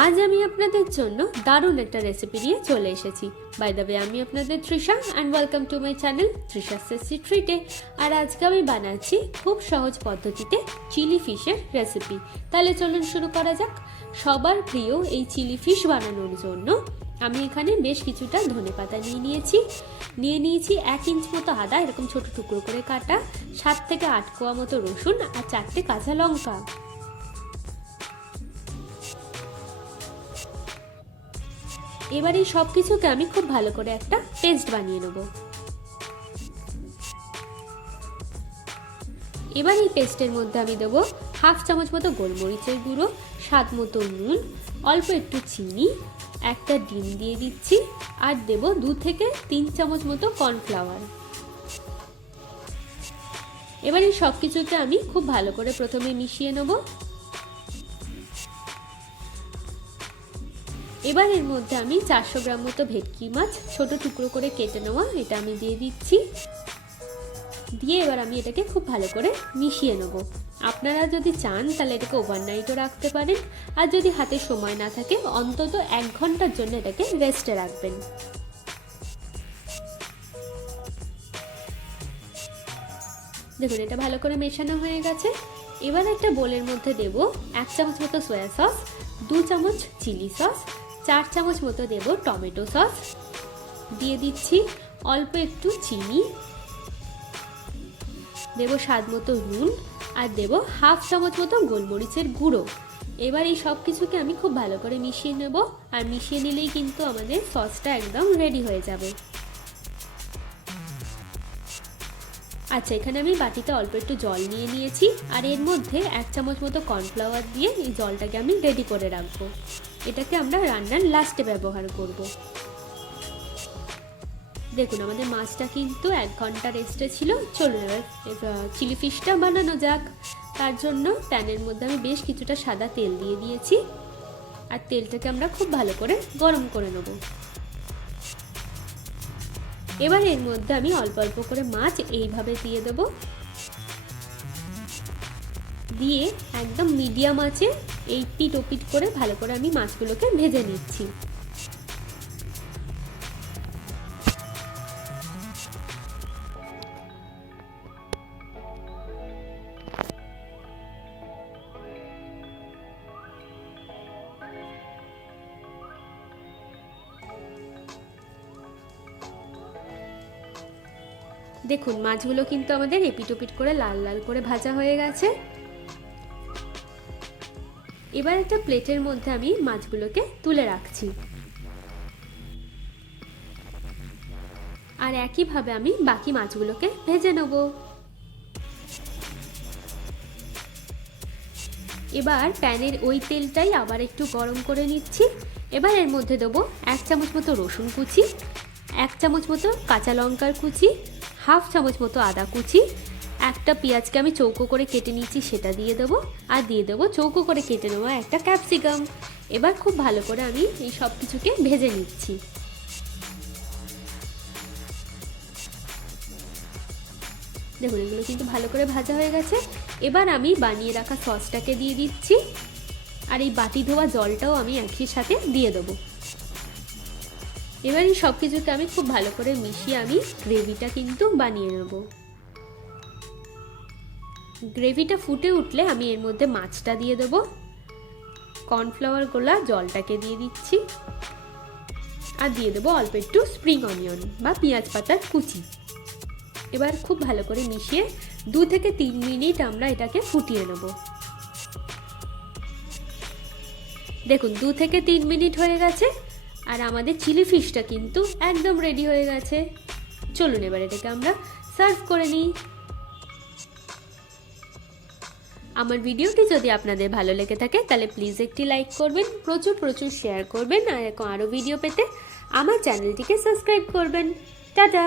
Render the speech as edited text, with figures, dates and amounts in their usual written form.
आज আমি আপনাদের জন্য দারুণ একটা রেসিপি নিয়ে চলে এসেছি। বাই দ্য ওয়ে, আমি আপনাদের Trisha and welcome to my channel Trisha tasty ট্রিটে। আর আজকে আমি বানাচ্ছি খুব সহজ পদ্ধতিতে চিলি ফিশের রেসিপি। তাহলে চলুন শুরু করা যাক। সবার প্রিয় এই চিলি ফিশ বানানোর জন্য আমি এখানে বেশ কিছুটা ধনেপাতা নিয়ে নিয়েছি 1 ইঞ্চ মতো আদা এরকম ছোট টুকরো করে কাটা, 7 থেকে 8 কোয়া মতো রসুন আর 4টে কাঁচা লঙ্কা। এবার এই সব কিছুকে আমি খুব ভালো করে একটা পেস্ট বানিয়ে নেব। এবার এই পেস্টের মধ্যে আমি দেবো 1/2 চামচ মতো গোলমরিচের গুঁড়ো, স্বাদ মতো নুন, অল্প একটু চিনি, একটা ডিম দিয়ে দিচ্ছি আর দেবো 2 থেকে 3 চামচ মতো কর্নফ্লাওয়ার। এবার এই সব কিছুকে আমি খুব ভালো করে প্রথমে মিশিয়ে নেব। এবার এর মধ্যে আমি 400 গ্রাম মতো ভেটকি মাছ ছোট টুকরো করে কেটে নেওয়া এটা আমি দিয়ে দিচ্ছি। দিয়ে এবার আমি এটাকে খুব ভালো করে মিশিয়ে নেব। আপনারা যদি চান তাহলে এটাকে ওভারনাইটও রাখতে পারেন, আর যদি হাতে সময় না থাকে অন্তত 1 ঘন্টার জন্য এটাকে রেস্টে রাখবেন। দেখুন এটা ভালো করে মেশানো হয়ে গেছে। এবার একটা বোলের মধ্যে দেব 1 চামচ মতো সয়া সস, 2 চামচ চিলি সস, 4 চামচ মতো দেব টমেটো সস, দিয়ে দিচ্ছি অল্প একটু চিনি, দেব স্বাদ মতো নুন আর দেব 1/2 চামচ মতো গোলমরিচের গুঁড়ো। এবার এই সব কিছুকে আমি খুব ভালো করে মিশিয়ে নেব, আর মিশিয়ে নিলেই কিন্তু আমাদের সসটা একদম রেডি হয়ে যাবে। আচ্ছা, এখানে আমি বাটিতে অল্প একটু জল নিয়ে নিয়েছি আর এর মধ্যে 1 চামচ মতো কর্নফ্লাওয়ার দিয়ে এই জলটাকে আমি রেডি করে রাখবো। এটাকে আমরা রান্নার লাস্টে ব্যবহার করব। দেখুন আমাদের মাছটা কিন্তু 1 ঘন্টা রেস্টে ছিল। চলুন এবার চিলি ফিশটা বানানো যাক। তার জন্য প্যানের মধ্যে আমি বেশ কিছুটা সাদা তেল দিয়ে দিয়েছি আর তেলটাকে আমরা খুব ভালো করে গরম করে নেব। এবার এর মধ্যে আমি অল্প অল্প করে মাছ এইভাবে দিয়ে দেব, দিয়ে একদম মিডিয়াম আঁচে এই পিট ও পিট করে ভালো করে আমি মাছগুলোকে ভেজে নিচ্ছি। দেখুন মাছগুলো কিন্তু আমাদের এপিট ওপিট করে লাল লাল করে ভাজা হয়ে গেছে। এবার একটা প্লেটের মধ্যে আমি মাছগুলোকে তুলে রাখছি, আর একইভাবে আমি বাকি মাছগুলোকে ভেজে নেব। এবার প্যানের ওই তেলটাই আবার একটু গরম করে নিচ্ছি। এবার এর মধ্যে দেবো 1 চামচ মতো রসুন কুচি, 1 চামচ মতো কাঁচা লঙ্কার কুচি, 1/2 চামচ মতো আদা কুচি, একটা পেঁয়াজকে আমি চৌকো করে কেটে নিচ্ছি সেটা দিয়ে দেবো, আর দিয়ে দেবো চৌকো করে কেটে নেওয়া একটা ক্যাপসিকাম। এবার খুব ভালো করে আমি এই সব কিছুকে ভেজে নিচ্ছি। দেখুন এগুলো কিন্তু ভালো করে ভাজা হয়ে গেছে। এবার আমি বানিয়ে রাখা সসটাকে দিয়ে দিচ্ছি, আর এই বাটি ধোয়া জলটাও আমি একই সাথে দিয়ে দেবো। এবার এই সব কিছুকে আমি খুব ভালো করে মিশিয়ে আমি গ্রেভিটা কিন্তু বানিয়ে নেব। গ্রেভিটা ফুটে উঠলে আমি এর মধ্যে মাছটা দিয়ে দেবো, কর্নফ্লাওয়ার গোলা জলটাকে দিয়ে দিচ্ছি, আর দিয়ে দেবো অল্প একটু স্প্রিং অনিয়ন বা পেঁয়াজ পাতার কুচি। এবার খুব ভালো করে মিশিয়ে 2 থেকে 3 মিনিট আমরা এটাকে ফুটিয়ে নেব। দেখুন 2 থেকে 3 মিনিট হয়ে গেছে আর আমাদের চিলি ফিশটা কিন্তু একদম রেডি হয়ে গেছে। চলুন এবার এটাকে আমরা সার্ভ করে নিই। আমার ভিডিওটি যদি আপনাদের ভালো লেগে থাকে তাহলে প্লিজ একটি লাইক করবেন, প্রচুর শেয়ার করবেন, আর আরও ভিডিও পেতে আমার চ্যানেলটিকে সাবস্ক্রাইব করবেন। টাটা।